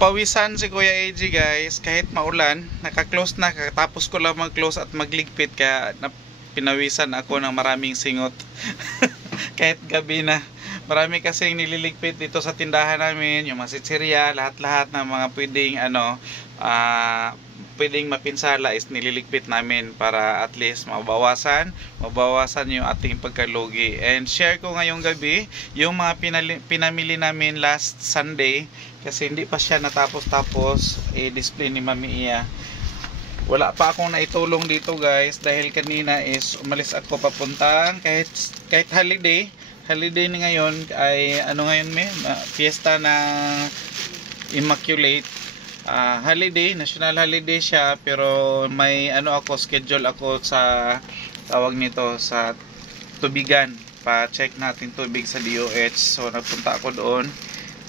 Pawisan si Kuya AJ guys, kahit maulan, naka-close na, katapos ko lang mag-close at magligpit kaya pinawisan ako ng maraming singot. Kahit gabi na. Marami kasing nililigpit dito sa tindahan namin, yung mga sitsirya, lahat-lahat ng mga pwedeng pwedeng mapinsala is nililigpit namin para at least mabawasan yung ating pagkalugi. And share ko ngayong gabi yung mga pinamili namin last Sunday kasi hindi pa siya natapos i-display ni Mami Iya. Wala pa akong naitulong dito guys dahil kanina is umalis ako papuntang kahit holiday ni ngayon ay fiesta na Immaculate. Holiday, national holiday siya, pero may schedule ako sa tawag nito sa tubigan, pa-check natin tubig sa DOH. So nagpunta ako doon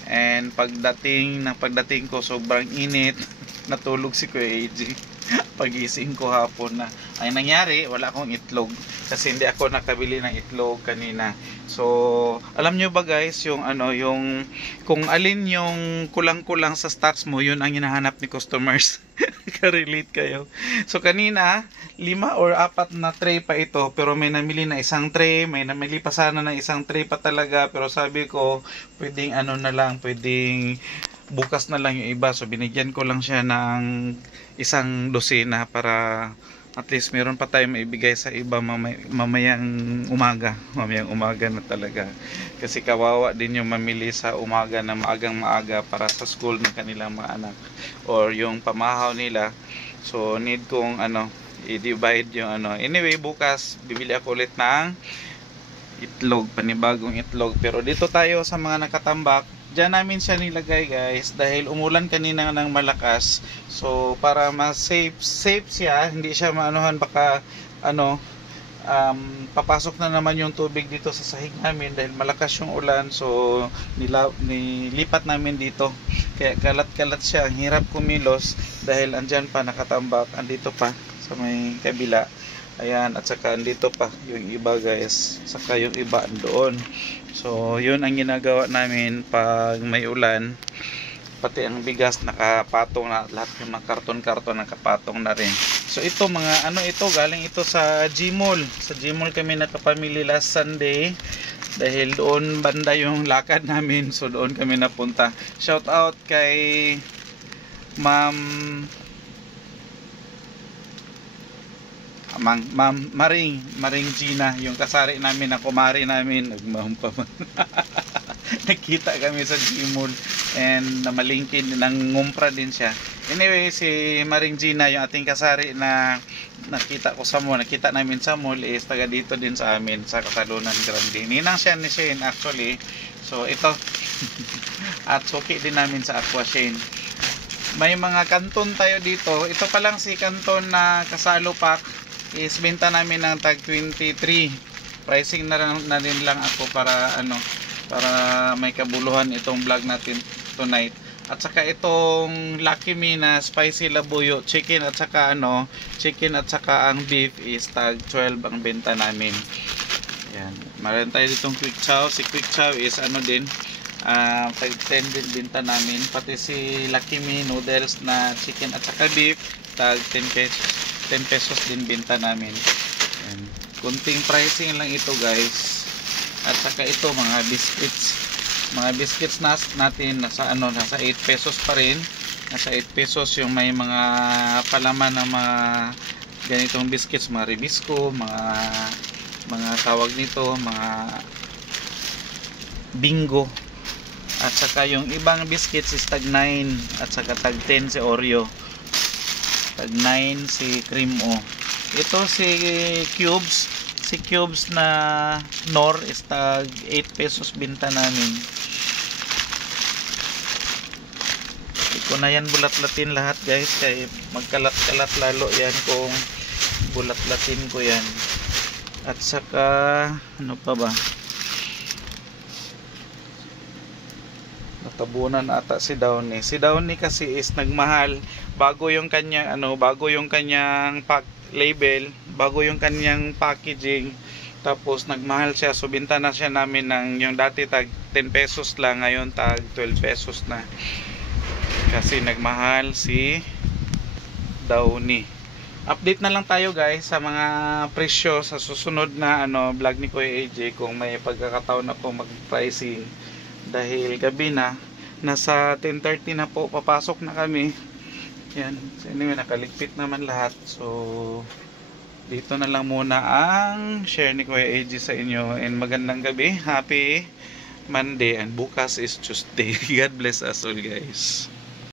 and pagdating ko sobrang init. Natulog si Kuya AJ. Pagising ko hapon na ay nangyari, wala akong itlog kasi hindi ako nakabili ng itlog kanina. So alam nyo ba guys, yung kung alin yung kulang-kulang sa stocks mo, yun ang hinahanap ni customers. Ka-relate kayo. So kanina 5 or 4 na tray pa ito, pero may namili na isang tray, may namili pa sana na isang tray pa talaga, pero sabi ko pwedeng pwedeng bukas na lang yung iba. So binigyan ko lang siya ng isang dosina para at least meron pa tayong maibigay sa iba mamayang umaga na talaga, kasi kawawa din yung mamili sa umaga na maagang-maaga para sa school ng kanilang mga anak or yung pamahaw nila. So need kong i-divide yung anyway, bukas bibili ako ulit ng itlog, panibagong itlog. Pero dito tayo sa mga nakatambak, diyan namin siya nilagay guys dahil umulan kanina ng malakas. So para mas safe siya, hindi siya baka papasok na naman yung tubig dito sa sahig namin dahil malakas yung ulan. So nilipat namin dito, kaya kalat-kalat siya, ang hirap kumilos dahil andyan pa nakatambak, andito pa sa may kabila. Ayan, at saka andito pa yung iba guys, saka yung iba doon. So yun ang ginagawa namin pag may ulan. Pati ang bigas nakapatong na, lahat ng mga karton-karton nakapatong na rin. So ito ito galing ito sa Gmall. Sa Gmall kami nakapamili last Sunday dahil doon banda yung lakad namin, so doon kami napunta. Shout out kay Ma'am Maring Gina, yung kasari namin na kumari namin. Nakita kami sa Gmall and namalingkin, nangumpra din siya. Anyway, si Maring Gina, yung ating kasari na nakita namin sa mall, is taga dito din sa amin sa Katalunan Grande. Ninang siya ni Shane actually. So ito at suki din namin sa Aqua Shane. May mga kanton tayo dito. Ito pa lang si kanton na kasalo pack is benta namin ng tag 23. Pricing na rin lang ako para may kabuluhan itong vlog natin tonight. At saka itong Lucky Me na spicy labuyo chicken at saka ang beef is tag 12 ang benta namin. Yan. Meron tayo ditong Quick Chow. Si Quick Chow is tag 10 din benta namin. Pati si Lucky Me noodles na chicken at saka beef tag 10 pesos din benta namin. Ayan. Kunting pricing lang ito guys. At saka ito mga biscuits natin nasa 8 pesos pa rin. Nasa 8 pesos yung may mga palaman ng mga ganitong biscuits, mga Ribisco, mga tawag nito, mga Bingo. At saka yung ibang biscuits is tag 9 at saka tag 10 si Oreo. Tag 9 si Cream O. Ito si Cubes na Nor is tag 8 pesos binta namin. Hindi ko na yan bulat-latin lahat guys, kaya magkalat-kalat lalo yan kung bulat-latin ko yan. At saka pa ba, natabunan ata si Downy. Si Downy kasi is nagmahal bago yung kanyang pack label, bago yung kanyang packaging, tapos nagmahal siya. So binta na siya namin ng yung dati tag 10 pesos lang, ngayon tag 12 pesos na. kasi nagmahal si Downy. Update na lang tayo guys sa mga presyo sa susunod na vlog ni Kuya AJ kung may pagkakataon ako mag-pricing, dahil gabi na, nasa 10:30 na po, papasok na kami. Yan, so anyway, nakaligpit naman lahat. So dito na lang muna ang share ni Kuya AJ sa inyo, and magandang gabi, happy Monday, and bukas is Tuesday. God bless us all guys.